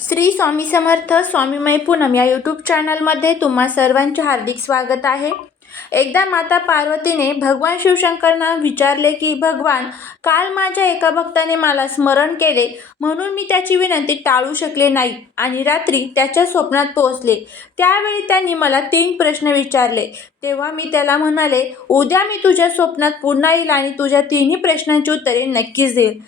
श्री स्वामी समर्थ स्वामीमय पूनम या यूट्यूब चॅनलमध्ये तुम्हा सर्वांचे हार्दिक स्वागत आहे. एकदा माता पार्वतीने भगवान शिवशंकरना विचारले की भगवान काल माझ्या एका भक्ताने मला स्मरण केले म्हणून मी त्याची विनंती टाळू शकले नाही आणि रात्री त्याच्या स्वप्नात पोहोचले. त्यावेळी त्यांनी मला तीन प्रश्न विचारले. तेव्हा मी त्याला म्हणाले उद्या मी तुझ्या स्वप्नात पुन्हा येईल आणि तुझ्या तिन्ही प्रश्नांची उत्तरे नक्कीच देईल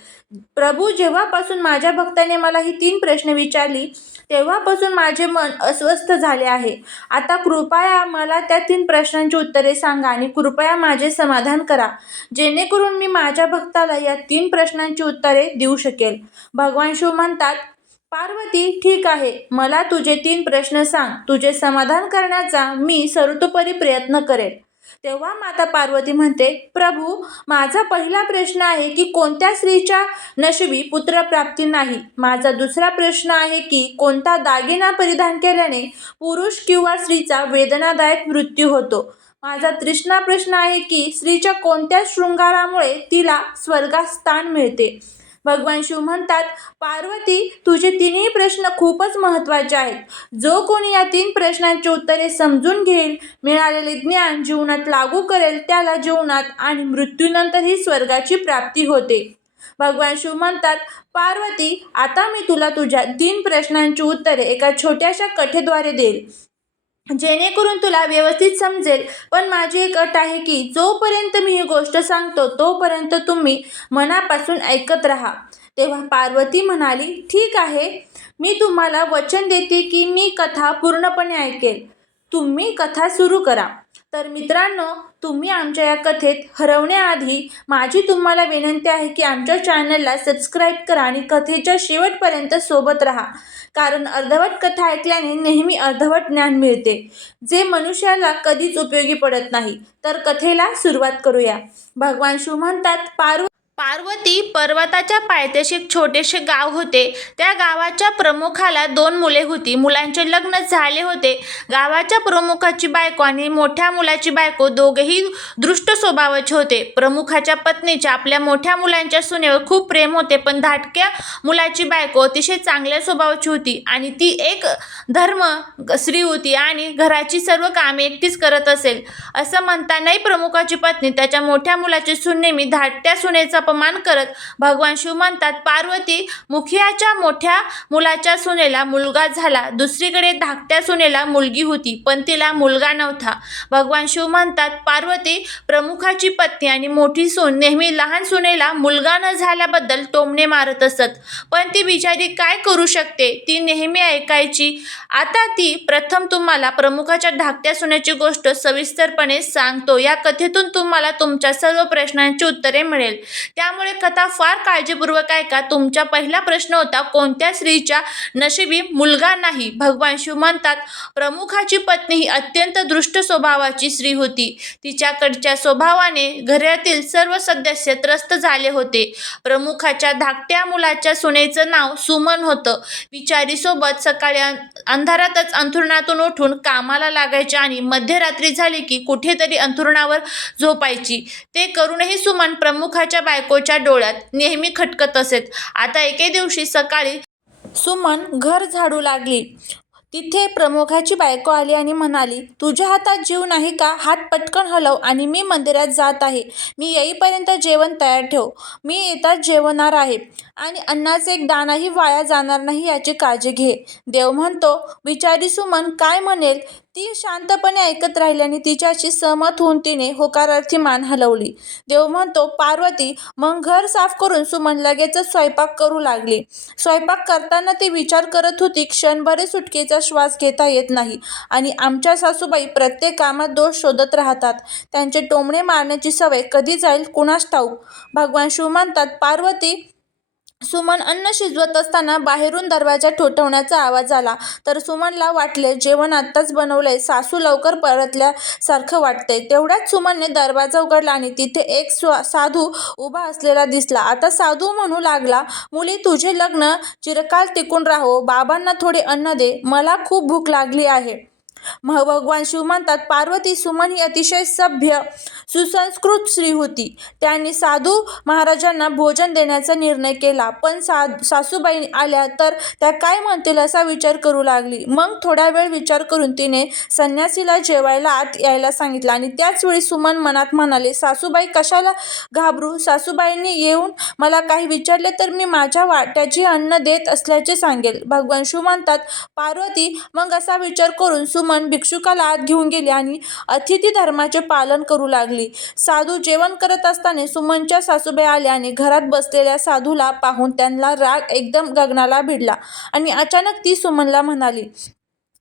प्रभू जेव्हापासून माझ्या भक्ताने मला ही तीन प्रश्न विचारली तेव्हापासून माझे मन अस्वस्थ झाले आहे. आता कृपया मला त्या तीन प्रश्नांची उत्तरे सांगा आणि कृपया माझे समाधान करा. जेणेकरून मी माझ्या भक्ताला या तीन प्रश्नांची उत्तरे देऊ शकेल. भगवान शिव म्हणतात पार्वती ठीक आहे. मला तुझे तीन प्रश्न सांग. तुझे समाधान करण्याचा मी सर्वतोपरी प्रयत्न करेल तेव्हा माता पार्वती म्हणते प्रभू माझा पहिला प्रश्न आहे की कोणत्या स्त्रीच्या नशिबी पुत्रप्राप्ती नाही? माझा दुसरा प्रश्न आहे की कोणता दागिना परिधान केल्याने पुरुष किंवा स्त्रीचा वेदनादायक मृत्यू होतो? माझा तृष्णा प्रश्न आहे की स्त्रीच्या कोणत्या शृंगारामुळे तिला स्वर्गात स्थान मिळते? भगवान शिव म्हणतात पार्वती तुझे तिन्ही प्रश्न खूपच महत्त्वाचे आहेत. जो कोणी या तीन प्रश्नांची उत्तरे समजून घेईल मिळालेले ज्ञान जीवनात लागू करेल त्याला जीवनात आणि मृत्यूनंतरही स्वर्गाची प्राप्ती होते. भगवान शिव म्हणतात पार्वती आता मी तुला तुझ्या तीन प्रश्नांची उत्तरे एका छोट्याशा कथेद्वारे देईल. जेणेकरून तुला व्यवस्थित समजेल. पण माझी एक अट आहे की जोपर्यंत मी ही गोष्ट सांगतो तोपर्यंत तुम्ही मनापासून ऐकत राहा. तेव्हा पार्वती म्हणाली ठीक आहे. मी तुम्हाला वचन देते की मी कथा पूर्णपणे ऐकेल. तुम्ही कथा सुरू करा. तर मित्रांनो तुम्ही आमच्या या कथेत हरवण्याआधी माझी तुम्हाला विनंती आहे की आमच्या चॅनलला सबस्क्राईब करा आणि कथेच्या शेवटपर्यंत सोबत राहा. कारण अर्धवट कथा ऐकल्याने नेहमी अर्धवट ज्ञान मिळते. जे मनुष्याला कधीच उपयोगी पडत नाही. तर कथेला सुरुवात करूया. भगवान शिव म्हणतात पार्व पार्वती पर्वताच्या पायथ्याशी एक छोटेसे गाव होते. त्या गावाच्या प्रमुखाला दोन मुले होती. मुलांचे लग्न झाले होते. गावाच्या प्रमुखाची बायको आणि मोठ्या मुलाची बायको दोघेही दृष्ट स्वभावाचे होते. प्रमुखाच्या पत्नीच्या आपल्या मोठ्या मुलांच्या सुनेवर खूप प्रेम होते पण धाटक्या मुलाची बायको अतिशय चांगल्या स्वभावाची होती आणि ती एक धर्म स्त्री होती आणि घराची सर्व कामे एकटीच करत असेल. असं म्हणतानाही प्रमुखाची पत्नी त्याच्या मोठ्या मुलाची सुन नेहमी धाटत्या सुनेचा अपमान करत भगवान शिव म्हणतात पार्वती मुखियाच्या मोठ्या मुलाच्या सुनेला मुलगा झाला. दुसरीकडे धाकट्या सुनेला मुलगी होती पण तिला मुलगा नव्हता. भगवान शिव म्हणतात पार्वती प्रमुखाची पत्नी आणि मोठी सून नेहमी लहान सुनेला मुलगा न झाल्याबद्दल टोमणे मारत असत. पण ती बिचारी काय करू शकते? ती नेहमी ऐकायची. आता ती प्रथम तुम्हाला प्रमुखाच्या धाकट्या सुनेची गोष्ट सविस्तरपणे सांगतो. या कथेतून तुम्हाला तुमच्या सर्व प्रश्नांची उत्तरे मिळेल. त्यामुळे कथा फार काळजीपूर्वक ऐका. तुमचा पहिला प्रश्न होता कोणत्या स्त्रीच्या नशिबी मुलगा नाही? भगवान शिव म्हणतात प्रमुखाची पत्नी ही अत्यंत दृष्ट स्वभावाची स्त्री होती. तिच्याकडच्या स्वभावाने घरातील सर्व सदस्य त्रस्त झाले होते. प्रमुखाच्या धाकट्या मुलाच्या सुनेचं नाव सुमन होतं. विचारीसोबत सकाळी अंधारातच अंथरुणातून उठून कामाला लागायचे आणि मध्यरात्री झाली की कुठेतरी अंथरुणावर झोपायची. ते करूनही सुमन प्रमुखाच्या बायकोच्या डोळ्यात नेहमी खटकत असेत आता एके दिवशी सकाळी सुमन घर झाडू लागली. तिथे प्रमुखाची बायको आली आणि म्हणाली तुझ्या हातात जीव नाही का? हात पटकन हलव आणि मी मंदिरात जात आहे. मी येईपर्यंत जेवण तयार ठेव. मी येताच जेवणार आहे. आणि अन्नाचे एक दाणाही वाया जाणार नाही याची काळजी घे. देव म्हणतो विचारी सुमन काय म्हणेल? ती शांतपणे ऐकत राहिली आणि तिच्याशी सहमत होऊन तिने होकारार्थी मान हलवली. देव म्हणतो पार्वती मग घर साफ करून सुमन लगेचच स्वयंपाक करू लागली. स्वयंपाक करताना ती विचार करत होती क्षणभरे सुटकेचा श्वास घेता येत नाही आणि आमच्या सासूबाई प्रत्येक कामात दोष शोधत राहतात. त्यांचे टोमणे मारण्याची सवय कधी जाईल कुणास ठाऊक? भगवान शिव म्हणतात पार्वती सुमन अन्न शिजवत असताना बाहेरून दरवाजा ठोठवण्याचा आवाज आला. तर सुमनला वाटले जेवण आत्ताच बनवलंय सासू लवकर परतल्यासारखं वाटतंय. तेवढ्यात सुमनने दरवाजा उघडला आणि तिथे एक स्व साधू उभा असलेला दिसला. आता साधू म्हणू लागला मुली तुझे लग्न चिरकाल टिकून राहो. बाबांना थोडे अन्न दे. मला खूप भूक लागली आहे. भगवान शिव म्हणतात पार्वती सुमन ही अतिशय सभ्य सुसंस्कृत स्त्री होती. त्यांनी साधू महाराजांना भोजन देण्याचा निर्णय केला. पण सा सासूबाई आल्या तर त्या काय म्हणतील असा विचार करू लागली. मग थोडा वेळ विचार करून तिने संन्यासीला जेवायला आत यायला सांगितलं आणि त्याचवेळी सुमन मनात म्हणाले सासूबाई कशाला घाबरू? सासूबाईंनी येऊन मला काही विचारले तर मी माझ्या वाट्याची अन्न देत असल्याचे सांगेल. भगवान शिव म्हणतात पार्वती मग असा विचार करून सुमन भिक्षुकाला आत घेऊन गेली आणि अतिथी धर्माचे पालन करू लागली. साधू जेवण करत असताना सुमनच्या सासूबाई आल्या आणि घरात बसलेल्या साधूला पाहून त्यांना राग एकदम गगनाला भिडला आणि अचानक ती सुमनला म्हणाली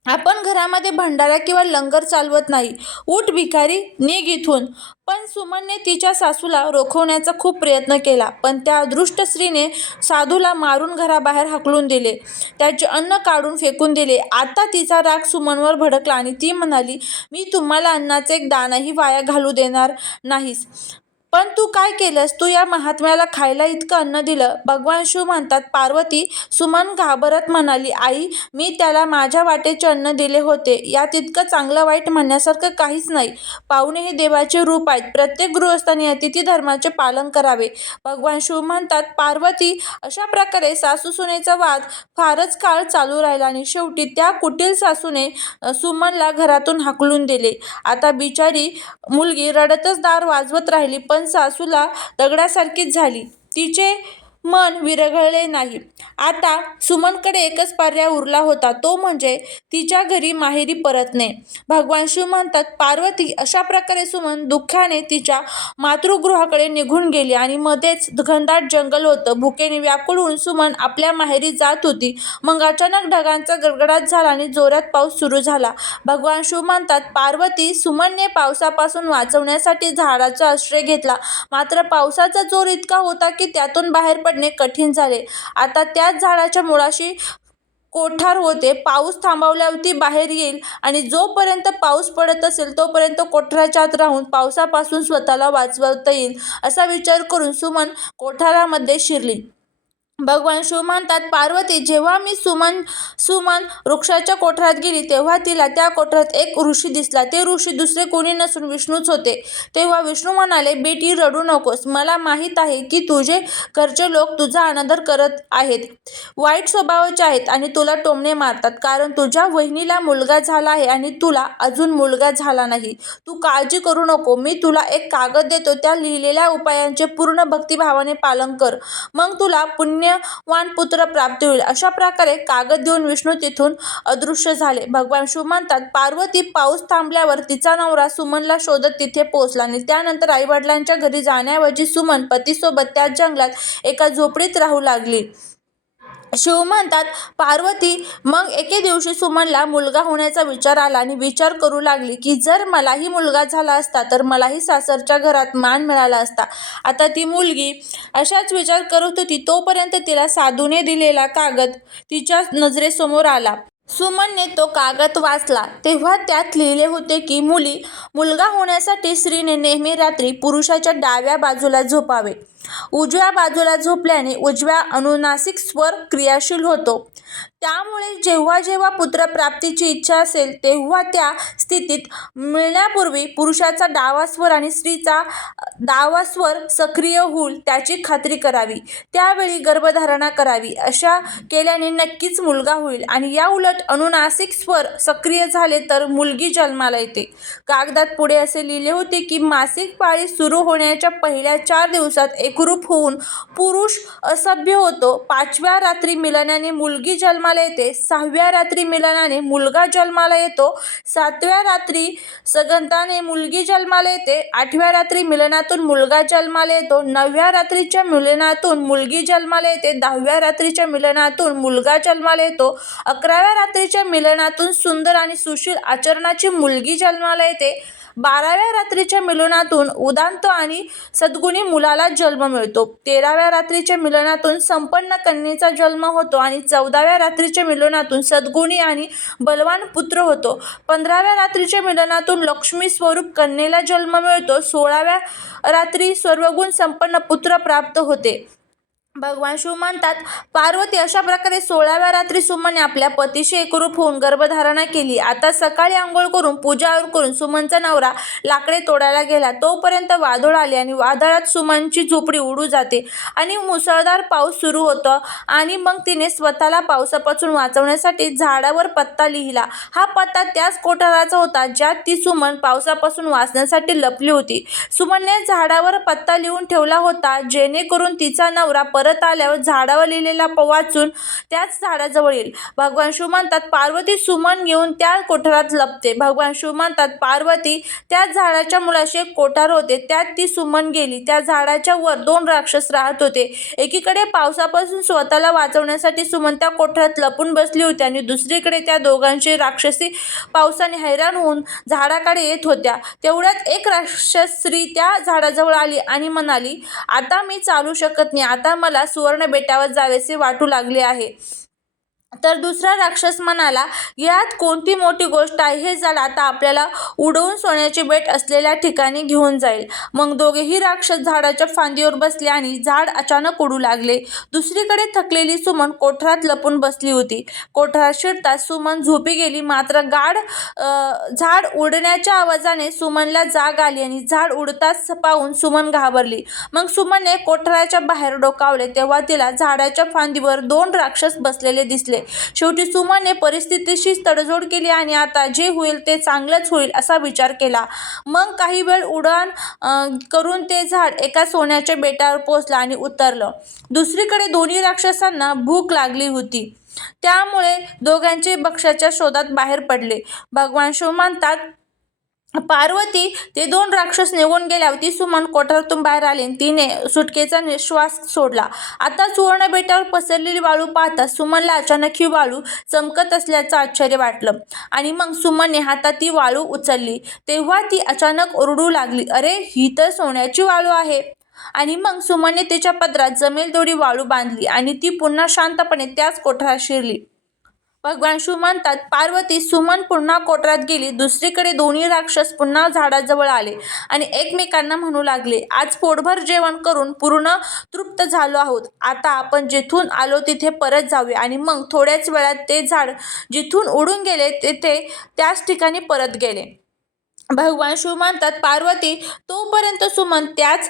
आपण घरामध्ये भंडारा किंवा लंगर चालवत नाही. उठ भिकारी निघ इथून. पण सुमनने तिच्या सासूला रोखवण्याचा खूप प्रयत्न केला. पण त्या अदृष्ट स्त्रीने साधूला मारून घराबाहेर हाकलून दिले. त्याचे अन्न काढून फेकून दिले. आता तिचा राग सुमनवर भडकला आणि ती म्हणाली मी तुम्हाला अन्नाचे एक दाणाही वाया घालू देणार नाहीस. पण तू काय केलंस? तू या महात्म्याला खायला इतकं अन्न दिलं. भगवान शिव म्हणतात पार्वती सुमन घाबरत म्हणाली आई मी त्याला माझ्या वाटेचे अन्न दिले होते. यात इतकं चांगलं वाईट म्हणण्यासारखं काहीच नाही. पाहुणे हे देवाचे रूप आहेत. प्रत्येक गृहस्थांनी अतिथी धर्माचे पालन करावे. भगवान शिव म्हणतात पार्वती अशा प्रकारे सासू सुनेचा वाद फारच काळ चालू राहिला आणि शेवटी त्या कुटील सासूने सुमनला घरातून हाकलून दिले. आता बिचारी मुलगी रडतच दार वाजवत राहिली पण पण सासूला दगडासारखीच झाली. तिचे मन विरघळले नाही. आता सुमनकडे एकच पर्याय उरला होता तो म्हणजे तिच्या घरी माहेरी परतणे भगवान शिव म्हणतात पार्वती अशा प्रकारे सुमन दुःखाने तिच्या मातृगृहाकडे निघून गेली आणि मध्येच घनदाट जंगल होतं. भुकेने व्याकुळ होऊन सुमन आपल्या माहेरी जात होती. मग अचानक ढगांचा गडगडाट झाला आणि जोरात पाऊस सुरू झाला. भगवान शिव म्हणतात पार्वती सुमनने पावसापासून वाचवण्यासाठी झाडाचा आश्रय घेतला. मात्र पावसाचा जोर इतका होता की त्यातून बाहेर पडणे कठीण झाले. आता त्याच झाडाच्या मुळाशी कोठार होते. पाऊस थांबवल्यावर ती बाहेर येईल आणि जोपर्यंत पाऊस पडत असेल तोपर्यंत कोठाराच्या आत राहून पावसापासून स्वतःला वाचवता येईल असा विचार करून सुमन कोठारामध्ये शिरली. भगवान शिव म्हणतात पार्वती जेव्हा मी सुमन सुमन वृक्षाच्या कोठरात गेली तेव्हा तिला त्या कोठरात एक ऋषी दिसला. ते ऋषी दुसरे कोणी नसून विष्णूच होते. तेव्हा विष्णू म्हणाले बेटी रडू नकोस. मला माहीत आहे की तुझे घरचे लोक तुझा अनादर करत आहेत. वाईट स्वभावाचे आहेत आणि तुला टोमणे मारतात. कारण तुझ्या वहिनीला मुलगा झाला आहे आणि तुला अजून मुलगा झाला नाही. तू काळजी करू नको. मी तुला एक कागद देतो. त्या लिहिलेल्या उपायांचे पूर्ण भक्तिभावाने पालन कर. मग तुला पुण्य पुण्यवान पुत्र प्राप्त होईल. अशा प्रकारे कागद देऊन विष्णू तिथून अदृश्य झाले. भगवान शिव म्हणतात पार्वती पाऊस थांबल्यावर तिचा नवरा सुमनला शोधत तिथे पोहोचला आणि त्यानंतर आईवडिलांच्या घरी जाण्याऐवजी सुमन पतीसोबत त्या जंगलात एका झोपडीत राहू लागली. शिव म्हणतात पार्वती मग एके दिवशी सुमनला मुलगा होण्याचा विचार आला आणि विचार करू लागली की जर मलाही मुलगा झाला असता तर मलाही सासरच्या घरात मान मिळाला असता. आता ती मुलगी अशाच विचार करत होती तोपर्यंत तिला साधूने दिलेला कागद तिच्या नजरेसमोर आला. सुमनने तो कागद वाचला. तेव्हा त्यात लिहिले होते की मुली मुलगा होण्यासाठी स्त्रीने नेहमी रात्री पुरुषाच्या डाव्या बाजूला झोपावे. उजव्या बाजूला झोपल्याने उजव्या अनुनासिक स्वर क्रियाशील होतो. त्यामुळे जेव्हा जेव्हा पुत्रप्राप्तीची इच्छा असेल तेव्हा त्या स्थितीत मिळण्यापूर्वी पुरुषाचा डावा स्वर आणि स्त्रीचा डावा स्वर सक्रिय होईल त्याची खात्री करावी. त्यावेळी गर्भधारणा करावी. अशा केल्याने नक्कीच मुलगा होईल. आणि या उलट अनुनासिक स्वर सक्रिय झाले तर मुलगी जन्माला येते. कागदात पुढे असे लिहिले होते की मासिक पाळी सुरू होण्याच्या पहिल्या चार दिवसात एकरूप होऊन पुरुष असभ्य होतो. पाचव्या रात्री मिलनाने मुलगी जन्माला येते. सहाव्या रात्री मिलनाने मुलगा जन्माला येतो. सातव्या रात्री सगंताने मुलगी जन्माला येते. आठव्या रात्री मिलनातून मुलगा जन्माला येतो. नवव्या रात्रीच्या मिलनातून मुलगी जन्माला येते. दहाव्या रात्रीच्या मिलनातून मुलगा जन्माला येतो. अकराव्या रात्रीच्या मिलनातून सुंदर आणि सुशील आचरणाची मुलगी जन्माला येते. बाराव्या रात्रीच्या मिलनातून उदांत आणि सद्गुणी मुलाला जन्म मिळतो. तेराव्या रात्रीच्या मिलनातून संपन्न कन्येचा जन्म होतो आणि चौदाव्या रात्रीच्या मिलनातून सद्गुणी आणि बलवान पुत्र होतो. पंधराव्या रात्रीच्या मिलनातून लक्ष्मी स्वरूप कन्येला जन्म मिळतो. सोळाव्या रात्री सर्वगुण संपन्न पुत्र प्राप्त होते. भगवान शिव म्हणतात पार्वती अशा प्रकारे सोळाव्या रात्री सुमनने आपल्या पतीशी एकरूप होऊन गर्भधारणा केली. आता सकाळी आंघोळ करून पूजा करून सुमनचा नवरा लाकडे तोडायला गेला. तोपर्यंत वादळ आले आणि वादळात सुमनची झोपडी उडू जाते आणि मुसळधार पाऊस सुरू होतो आणि मग तिने स्वतःला पावसापासून वाचवण्यासाठी झाडावर पत्ता लिहिला. हा पत्ता त्याच कोठाराचा होता ज्यात ती सुमन पावसापासून वाचण्यासाठी लपली होती. सुमनने झाडावर पत्ता लिहून ठेवला होता जेणेकरून तिचा नवरा परत आल्यावर झाडावर लिहिलेला प वाचून त्याच झाडाजवळ येईल. भगवान शिव म्हणतात पार्वती सुमन घेऊन त्या कोठारात लपते. भगवान शिव म्हणतात पार्वती त्या झाडाच्या मुळाशी एक कोठार होते. त्यात ती सुमन गेली. त्या झाडाच्या वर दोन राक्षस राहत होते. एकीकडे पावसापासून स्वतःला वाचवण्यासाठी सुमन त्या कोठारात लपून बसली होती आणि दुसरीकडे त्या दोघांची राक्षसी पावसाने हैराण होऊन झाडाकडे येत होत्या. तेवढ्यात एक राक्षस स्त्री त्या झाडाजवळ आली आणि म्हणाली आता मी चालू शकत नाही. आता मला सुवर्ण बेटावर जावेसे वाटू लागले आहे. तर दुसरा राक्षस म्हणाला यात कोणती मोठी गोष्ट आहे? हे झाड आता आपल्याला उडवून सोन्याचे बेट असलेल्या ठिकाणी घेऊन जाईल. मग दोघेही राक्षस झाडाच्या फांदीवर बसले आणि झाड अचानक उडू लागले. दुसरीकडे थकलेली सुमन कोठरात लपून बसली होती. कोठरात शिरताच सुमन झोपी गेली. मात्र गाड झाड उडण्याच्या आवाजाने सुमनला जाग आली आणि झाड उडताच पाहून सुमन घाबरली. मग सुमनने कोठराच्या बाहेर डोकावले. तेव्हा तिला झाडाच्या फांदीवर दोन राक्षस बसलेले दिसले. शेवटी सुमनने परिस्थितीशी तडजोड केली आणि आता जे होईल ते चांगलंच होईल असा विचार केला. मग काही वेळ उडान करून ते झाड एका सोन्याच्या बेटावर पोचलं आणि उतरलं. दुसरीकडे दोन्ही राक्षसांना भूक लागली होती. त्यामुळे दोघांचे बक्षाच्या शोधात बाहेर पडले. भगवान शिव म्हणतात पार्वती ते दोन राक्षस निघून गेल्यावर ती सुमन कोठारातून बाहेर आली तिने सुटकेचा निश्वास सोडला. आता सुवर्ण बेटावर पसरलेली वाळू पाहता सुमनला अचानक ही वाळू चमकत असल्याचं आश्चर्य वाटलं. आणि मग सुमनने हातात ती वाळू उचलली. तेव्हा ती अचानक ओरडू लागली अरे ही तर सोन्याची वाळू आहे. आणि मग सुमनने तिच्या पदरात जमेल तेवढी वाळू बांधली आणि ती पुन्हा शांतपणे त्याच कोठारात शिरली. भगवान शिव म्हणतात पार्वती सुमन पुन्हा कोटरात गेली दुसरीकडे दोन्ही राक्षस पुन्हा झाडाजवळ आले आणि एकमेकांना म्हणू लागले आज पोटभर जेवण करून पूर्ण तृप्त झालो आहोत. आता आपण जिथून आलो तिथे परत जाऊया. आणि मग थोड्याच वेळात ते झाड जिथून उडून गेले तेथे त्याच ठिकाणी परत गेले. भगवान शिव म्हणतात पार्वती तोपर्यंत सुमन त्याच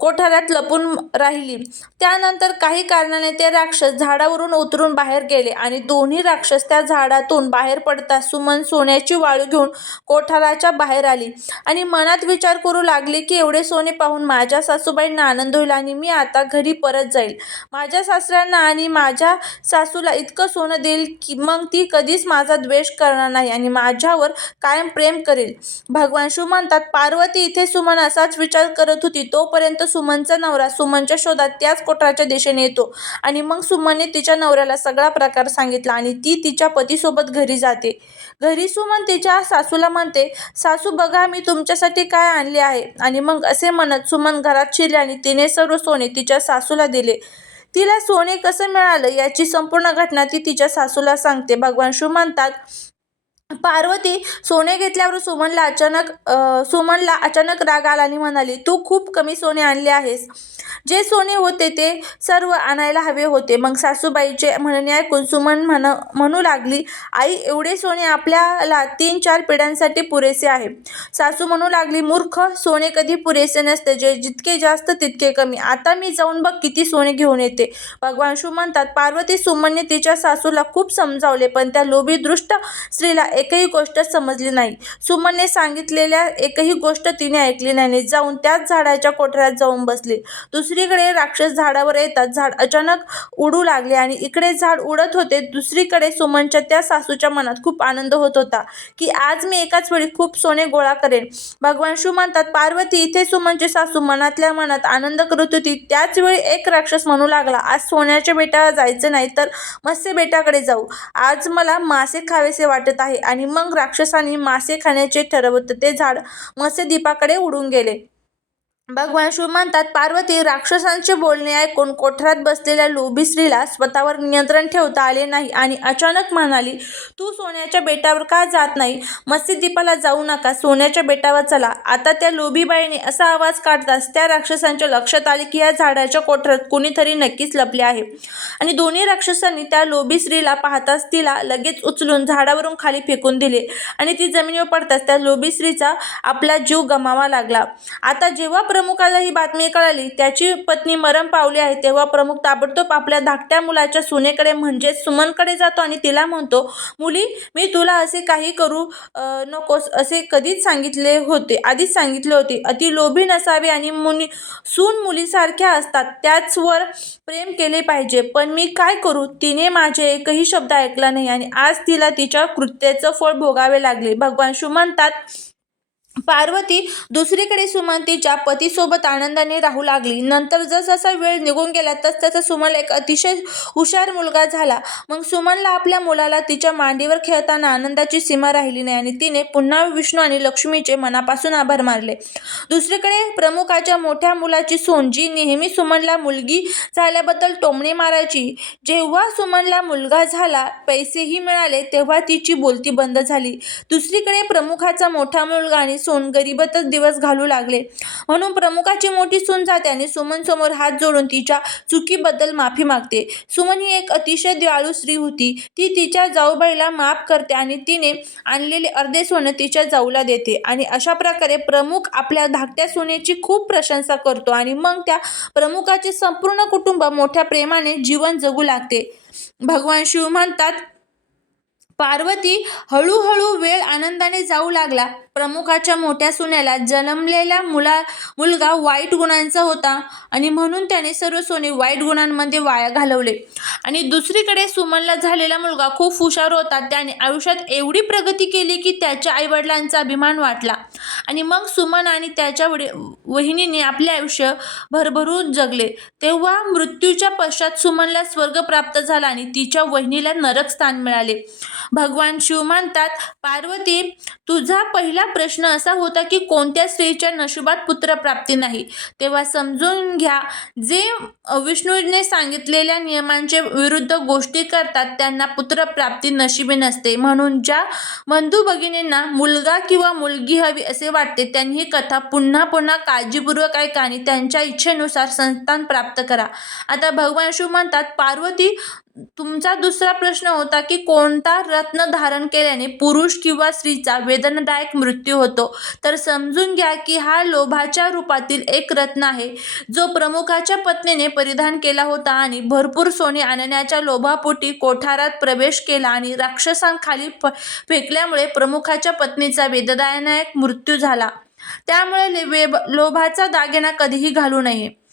कोठारात लपून राहिली. त्यानंतर काही कारणाने ते राक्षस झाडावरून उतरून बाहेर गेले आणि दोन्ही राक्षस त्या झाडातून बाहेर पडता सुमन सोन्याची वाळू घेऊन कोठाराच्या बाहेर आली. आणि मनात विचार करू लागली की एवढे सोने पाहून माझ्या सासूबाईंना आनंद होईल आणि मी आता घरी परत जाईल. माझ्या सासऱ्यांना आणि माझ्या सासूला इतकं सोनं देईल की मग ती कधीच माझा द्वेष करणार नाही आणि माझ्यावर कायम प्रेम करेल. भगवान शिव म्हणतात पार्वती इथे सुमन असाच विचार करत होती. तोपर्यंत सुमनचा नवरा सुमनच्या शोधात त्याच कोठाराच्या दिशेने येतो. आणि मग सुमनने तिच्या नवऱ्याला सगळा प्रकार सांगितला आणि ती तिच्या पतीसोबत घरी जाते. घरी सुमन तिच्या सासूला म्हणते सासू बघा मी तुमच्यासाठी काय आणले आहे. आणि मग असे म्हणत सुमन घरात शिरले आणि तिने सर्व सोने तिच्या सासूला दिले. तिला सोने कसं मिळालं याची संपूर्ण घटना ती तिच्या सासूला सांगते. भगवान शिव म्हणतात पार्वती सोने घेतल्यावर सुमनला अचानक सुमनला अचानक राग आला आणि म्हणाली तू खूप कमी सोने आणले आहेस. जे सोने होते ते सर्व आणायला हवे होते. मग सासूबाईचे म्हणणे ऐकून सुमन म्हण म्हणू लागली आई एवढे सोने आपल्याला तीन चार पिढ्यांसाठी पुरेसे आहे. सासू म्हणू लागली मूर्ख सोने कधी पुरेसे नसते. जे जितके जास्त तितके कमी. आता मी जाऊन बघ किती सोने घेऊन येते. भगवान शू म्हणतात पार्वती सुमनने तिच्या सासूला खूप समजावले पण त्या लोभी दृष्ट स्त्रीला एकही गोष्ट समजली नाही. सुमनने सांगितलेल्या एकही गोष्ट तिने ऐकली नाही. जाऊन त्याच झाडाच्या कोठऱ्यात जाऊन बसली. दुसरीकडे राक्षस झाडावर येतात. झाड अचानक उडू लागले आणि इकडे झाड उडत होते. दुसरीकडे सुमनच्या त्या सासूच्या मनात खूप आनंद होत होता की आज मी एकाच वेळी खूप सोने गोळा करेन. भगवान शिव म्हणतात पार्वती इथे सुमनची सासू मनातल्या मनात आनंद करत होती. त्याच वेळी एक राक्षस म्हणू लागला आज सोन्याच्या बेटाला जायचं नाही तर मत्स्य बेटाकडे जाऊ. आज मला मासे खावेसे वाटत आहे. आणि मग राक्षसांनी मासे खाण्याचे ठरवत ते झाड मत्स्यद्वीपाकडे उडून गेले. भगवान शिव म्हणतात पार्वती राक्षसांचे बोलणे ऐकून कोठरात बसलेल्या लोभी स्त्रीला स्वतःवर नियंत्रण ठेवता आले नाही आणि अचानक म्हणाली तू सोन्याच्या बेटावर का जात नाही? मत्स्यद्वीपाला जाऊ नका सोन्याच्या बेटावर चला. आता त्या लोभीबाईने असा आवाज काढताच त्या राक्षसांच्या लक्षात आले की या झाडाच्या कोठऱ्यात कोणीतरी नक्कीच लपले आहे. आणि दोन्ही राक्षसांनी त्या लोभी स्त्रीला पाहताच तिला लगेच उचलून झाडावरून खाली फेकून दिले. आणि ती जमिनीवर पडताच त्या लोभी स्त्रीचा आपला जीव गमावा लागला. आता जेव्हा प्रमुखाला ही बातमी कळाली. त्याची पत्नी मरण पावली आहे. तेव्हा प्रमुख ताबडतोब आपल्या धाकट्या मुलाच्या सुनेकडे म्हणजेच सुमनकडे जातो आणि तिला म्हणतो मुली मी तुला असे काही करू नकोस असे कधीच सांगितले होते आधीच सांगितले होते. अति लोभी नसावे आणि मुनी सून मुलीसारख्या असतात. त्याचवर प्रेम केले पाहिजे. पण मी काय करू? तिने माझे एकही शब्द ऐकला नाही आणि आज तिला तिच्या कृत्याचं फळ भोगावे लागले. भगवान शिव म्हणतात पार्वती दुसरीकडे सुमन तिच्या पतीसोबत आनंदाने राहू लागली. नंतर जसजसा वेळ निघून गेला तस तसा सुमन एक अतिशय हुशार मुलगा झाला. मग सुमनला आपल्या मुलाला तिच्या मांडीवर खेळताना आनंदाची सीमा राहिली नाही आणि तिने पुन्हा विष्णू आणि लक्ष्मीचे मनापासून आभार मानले. दुसरीकडे प्रमुखाच्या मोठ्या मुलाची सोन जी नेहमी सुमनला मुलगी झाल्याबद्दल टोमणे मारायची जेव्हा सुमनला मुलगा झाला पैसेही मिळाले तेव्हा तिची बोलती बंद झाली. दुसरीकडे प्रमुखाचा मोठा मुलगा आणि सोन गरिबतच दिवस घालू लागले. म्हणून प्रमुखाची मोठी सून जाते आणि सुमन समोर हात जोडून तिच्या चुकीबद्दल माफी मागते. सुमन ही एक अतिशय दयाळू स्त्री होती. ती तिच्या जाऊबाईला माफ करते आणि तिने आणलेले अर्धे सोनं तिच्या जाऊला देते आणि अशा प्रकारे प्रमुख आपल्या धाकट्या सुनेची खूप प्रशंसा करतो आणि मग त्या प्रमुखाचे संपूर्ण कुटुंब मोठ्या प्रेमाने जीवन जगू लागते. भगवान शिव म्हणतात पार्वती हळूहळू वेळ आनंदाने जाऊ लागला. प्रमुखाच्या मोठ्या सुनेला जन्मलेला मुला मुलगा वाईट गुणांचा होता आणि म्हणून त्याने सर्व सोने वाईट गुणांमध्ये वाया घालवले. आणि दुसरीकडे सुमनला झालेला मुलगा खूप हुशार होता. त्याने आयुष्यात एवढी प्रगती केली की त्याच्या आईवडिलांचा अभिमान वाटला. आणि मग सुमन आणि त्याच्या वडी वहिनीने आपले आयुष्य भरभरून जगले. तेव्हा मृत्यूच्या पश्चात सुमनला स्वर्ग प्राप्त झाला आणि तिच्या वहिनीला नरक स्थान मिळाले. भगवान शिव मानतात पार्वती तुझा पहिला प्रश्न असा होता की कोणत्या स्त्रीच्या नशिबात पुत्रप्राप्ती नाही? तेव्हा समजून घ्या जे विष्णूने सांगितलेल्या नियमांचे विरुद्ध गोष्टी करतात त्यांना पुत्रप्राप्ती नशिबी नसते. म्हणून ज्या बंधू भगिनींना मुलगा किंवा मुलगी हवी असे वाटते त्यांनी ही कथा पुन्हा पुन्हा काळजीपूर्वक ऐका आणि त्यांच्या इच्छेनुसार संतान प्राप्त करा. आता भगवान शिव म्हणतात पार्वती तुमचा दुसरा प्रश्न होता की कोणता रत्न धारण केल्याने पुरुष किंवा स्त्रीचा वेदनादायक मृत्यू होतो? तर समजून घ्या की हा लोभाच्या रूपातील एक रत्न आहे जो प्रमुखाच्या पत्नीने परिधान केला होता आणि भरपूर सोने आणण्याच्या लोभापोटी कोठारात प्रवेश केला आणि राक्षसांखाली फ फेकल्यामुळे प्रमुखाच्या पत्नीचा वेदनादायक मृत्यू झाला. त्यामुळे वेब लोभाचा दागिना कधीही घालू नये.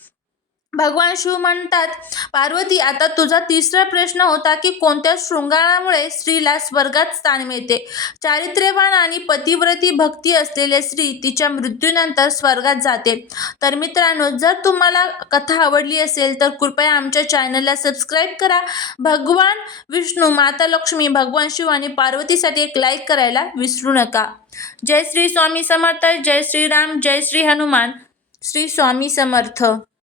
भगवान शिव म्हणतात पार्वती आता तुझा तिसरा प्रश्न होता की कोणत्या शृंगारामुळे स्त्रीला स्वर्गात स्थान मिळते? चारित्र्यवान आणि पतिव्रती भक्ती असलेल्या स्त्री तिच्या मृत्यूनंतर स्वर्गात जाते. तर मित्रांनो जर तुम्हाला कथा आवडली असेल तर कृपया आमच्या चॅनलला सबस्क्राईब करा. भगवान विष्णू माता लक्ष्मी भगवान शिव आणि पार्वतीसाठी एक लाईक करायला विसरू नका. जय श्री स्वामी समर्थ जय श्रीराम जय श्री हनुमान. श्री स्वामी समर्थ.